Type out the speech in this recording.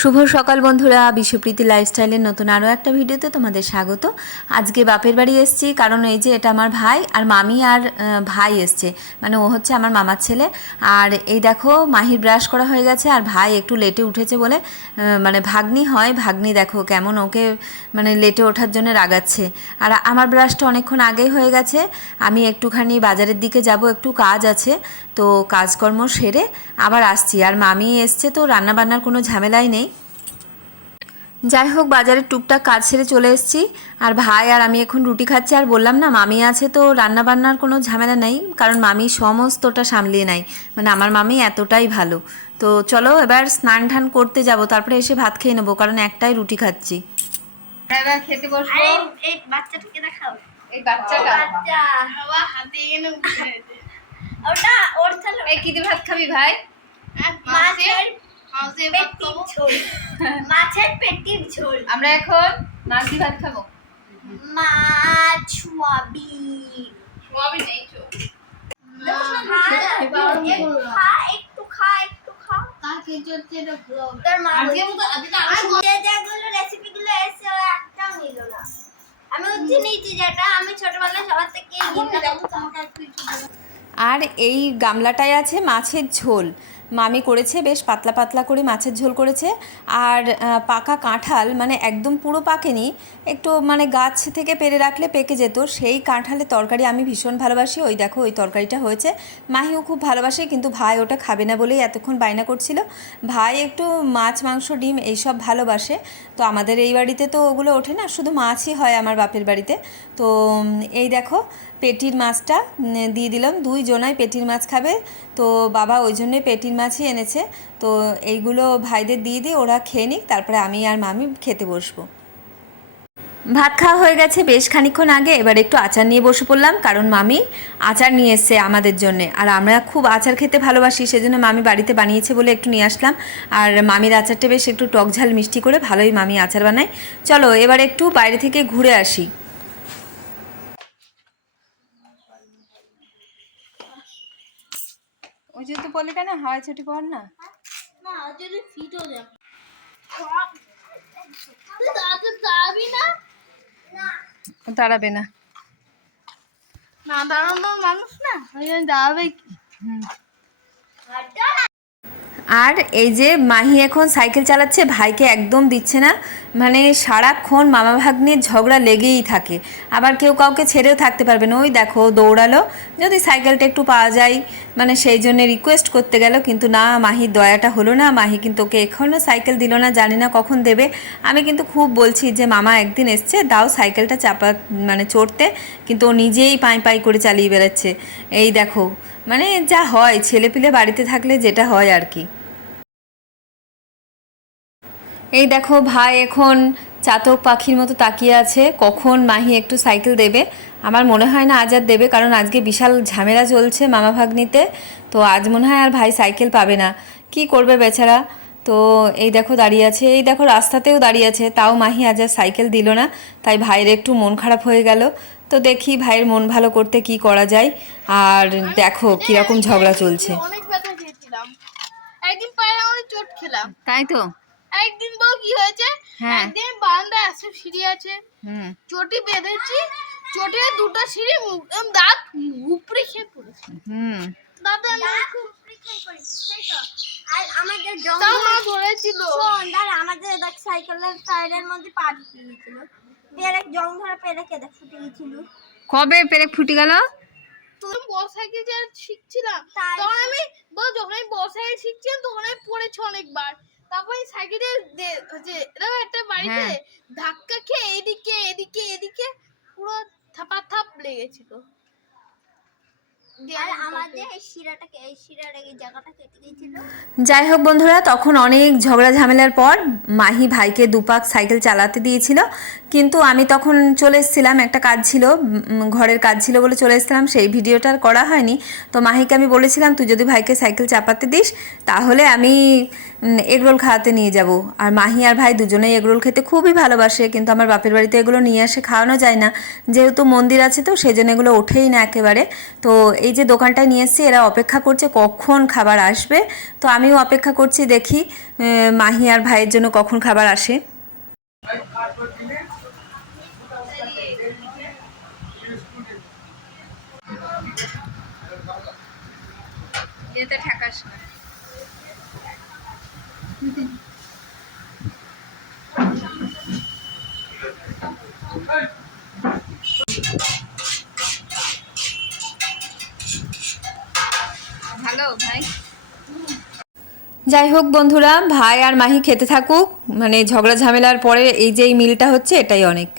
শুভ সকাল বন্ধুরা, বিশ্বপ্রীতি লাইফস্টাইলের নতুন আরও একটা ভিডিওতে তোমাদের স্বাগত। আজকে বাপের বাড়ি এসেছি, কারণ এই যে এটা আমার ভাই আর মামি আর ভাই এসছে, মানে ও হচ্ছে আমার মামার ছেলে। আর এই দেখো মাহির ব্রাশ করা হয়ে গেছে, আর ভাই একটু লেটে উঠেছে বলে মানে ভাগ্নি হয়, ভাগ্নি দেখো কেমন ওকে মানে লেটে ওঠার জন্য রাগাচ্ছে। আর আমার ব্রাশটা অনেকক্ষণ আগেই হয়ে গেছে, আমি একটুখানি বাজারের দিকে যাব, একটু কাজ আছে, তো কাজকর্ম সেরে আবার আসছি। আর মামি এসছে, তো রান্নাবান্নার কোনো ঝামেলাই নেই। যাই হোক, বাজারের টুকটাক কাজ সেরে চলে এসেছি। আর ভাই আর আমি এখন রুটি খাচ্ছি। আর বললাম না, মামি আছে তো রান্নাবান্নার কোনো ঝামেলা নেই, কারণ মামি সমস্তটা সামলিয়ে নেয়, মানে আমার মামি এতটাই ভালো। তো চলো এবার স্নান টান করতে যাব, তারপরে এসে ভাত খেয়ে নেবো, কারণ একটাই রুটি খাচ্ছি। এবার খেতে বসবো। এই বাচ্চাটাকে দেখাও। এই বাচ্চাটা বাচ্চা বাবা হাতে এনে ওটা ওর তাহলে এই কি দিয়ে ভাত খাবি ভাই? মাছের পেটির ঝোল। মাছের পেটির ঝোল। আমরা এখন মাছ দিয়ে ভাত খাবো। মাছ সোয়াবিন। সোয়াবিন নেই তো। একটু খা তাকে জোরতে রাখো তোর মা আজকে যেগুলো রেসিপিগুলো এসে একটাও নিল না। আমি উঠে নিয়েছি, যেটা আমি ছোটবেলায় সবার থেকে আর এই গামলাটায় আছে মাছের ঝোল, মামি করেছে, বেশ পাতলা পাতলা করে মাছের ঝোল করেছে। আর পাকা কাঁঠাল, মানে একদম পুরো পাকেনি, একটু মানে গাছ থেকে পেরে রাখলে পেকে যেত, সেই কাঁঠালের তরকারি আমি ভীষণ ভালোবাসি। ওই দেখো ওই তরকারিটা হয়েছে, মাহিও খুব ভালোবাসে, কিন্তু ভাই ওটা খাবে না বলেই এতক্ষণ বায়না করছিল। ভাই একটু মাছ মাংস ডিম এইসব ভালোবাসে, তো আমাদের এই বাড়িতে তো ওগুলো ওঠে না, শুধু মাছই হয় আমার বাপের বাড়িতে। তো এই দেখো পেটির মাছটা দিয়ে দিলাম, দুইজনাই পেটির মাছ খাবে, তো বাবা ওই জন্যে পেটির মাছই এনেছে। তো এইগুলো ভাইদের দিয়ে দিয়ে ওরা খেয়ে নিক, তারপরে আমি আর মামি খেতে বসবো। ভাত খাওয়া হয়ে গেছে বেশ খানিকক্ষণ আগে, এবার একটু আচার নিয়ে বসে পড়লাম, কারণ মামি আচার নিয়ে এসছে আমাদের জন্যে, আর আমরা খুব আচার খেতে ভালোবাসি, সেজন্য মামি বাড়িতে বানিয়েছে বলে একটু নিয়ে আসলাম। আর মামির আচারটা বেশ একটু টক ঝাল মিষ্টি করে ভালোই মামি আচার বানায়। চলো এবার একটু বাইরে থেকে ঘুরে আসি। ওই যে তো বলে কেন হাওয়াই ছুটি পড় না। না যদি ফিট হয়ে যায় তুই দাঁড়াবি না। দাঁড়াবে না, না দাঁড়ানোর মানুষ না, ওই জন্য দাঁড়াবে কি। আর এই যে মাহি এখন সাইকেল চালাচ্ছে, ভাইকে একদম দিচ্ছে না, মানে সারাক্ষণ মামা ভাগ্নির ঝগড়া লেগেই থাকে, আবার কেউ কাউকে ছেড়েও থাকতে পারবে না। ওই দেখো দৌড়ালো, যদি সাইকেলটা একটু পাওয়া যায়, মানে সেই জন্য রিকোয়েস্ট করতে গেল, কিন্তু না, মাহির দয়াটা হলো না। মাহি কিন্তু ওকে এখনও সাইকেল দিল না, জানি না কখন দেবে। আমি কিন্তু খুব বলছি যে মামা একদিন এসছে, দাও সাইকেলটা চাপা, মানে চড়তে, কিন্তু ও নিজেই পাই পাই করে চালিয়ে বেড়াচ্ছে। এই দেখো মানে যা হয় ছেলেপিলে বাড়িতে থাকলে, যেটা হয় আর কি। এই দেখো ভাই এখন চাতক পাখির মতো তাকিয়ে আছে, কখন মাহি একটু সাইকেল দেবে। আমার মনে হয় না আজ আর দেবে, কারণ আজকে বিশাল ঝামেলা চলছে মামা ভাগ্নিতে, তো আজ মনে হয় আর ভাই সাইকেল পাবে না, কি করবে বেচারা। তো এই দেখো দাঁড়িয়ে আছে, এই দেখো রাস্তাতেও দাঁড়িয়ে আছে, তাও মাহি আজ আর সাইকেল দিল না, তাই ভাইয়ের একটু মন খারাপ হয়ে গেল। তো দেখি ভাইয়ের মন ভালো করতে কি করা যায়। আর দেখো কীরকম ঝগড়া চলছে। অনেক ব্যথা খেয়েছিলাম, একদিন পায়ে আমি চোট খেলাম। তাই তো, একদিন বল কি হয়েছে, হ্যাঁ, একদিন বারান্দায় আসে সিঁড়ি আছে, হুম, চটি বেঁধেছি, চটে দুটো সিঁড়ি দাঁত উপরে খেয়ে পড়েছে। হুম, দাঁতে আমি খুব উপরে খেয়ে পড়েছি, তাই তো। আর আমাদের জঙ্গল মা ধরেছিল, শোন দাঁড়া, আমাদের দেখ সাইকেলের টায়ারের মধ্যে পা ঢুকে গেছিল, পেরেক জং ধরা পেরেকে দেখ ফুটে গেছিল। কবে পেরেক ফুটে গেল? তুমি বড় সাইকেল যে শিখছিলাম, তখন আমি যখন আমি বড় সাইকেল শিখছিলাম তখন আমি পড়েছি অনেকবার। তারপর সাইকেলে যে এরকম একটা বাড়িতে ধাক্কা খেয়ে এদিকে এদিকে এদিকে পুরো থাপ লেগেছিল। আর আমাদের এই শিরাটাকে, এই শিরার এই জায়গাটা কেটে গিয়েছিল। যাই হোক বন্ধুরা, তখন অনেক ঝগড়া ঝামেলার পর মাহি ভাইকে দুপাক সাইকেল চালাতে দিয়েছিল, কিন্তু আমি তখন চলে এসেছিলাম, একটা কাজ ছিল, ঘরের কাজ ছিল বলে চলে এসেছিলাম, সেই ভিডিওটা আর করা হয়নি। তো মাহিকে আমি বলেছিলাম তুই যদি ভাইকে সাইকেল চাপাতে দিস তাহলে আমি এগরোল খাওয়াতে নিয়ে যাব। আর মাহি আর ভাই দুজনেই এগরোল খেতে খুবই ভালোবাসে, কিন্তু আমার বাপের বাড়িতে এগুলো নিয়ে এসে খাওয়ানো যায় না, যেহেতু মন্দির আছে তো সেই জন্য এগুলো ওঠেই না একেবারে। তো এই যে দোকানটায় নিয়ে এসেছি, এরা অপেক্ষা করছে কখন খাবার আসবে, তো আমিও অপেক্ষা করছি, দেখি মাহি আর ভাইয়ের জন্য কখন খাবার আসে। যেতে ঠেকাস না। ভালো ভাই। যাই হোক বন্ধুরা, ভাই আর মাহি খেতে থাকুক, মানে ঝগড়া ঝামেলার পরে এই যে এই মিলটা হচ্ছে এটাই অনেক।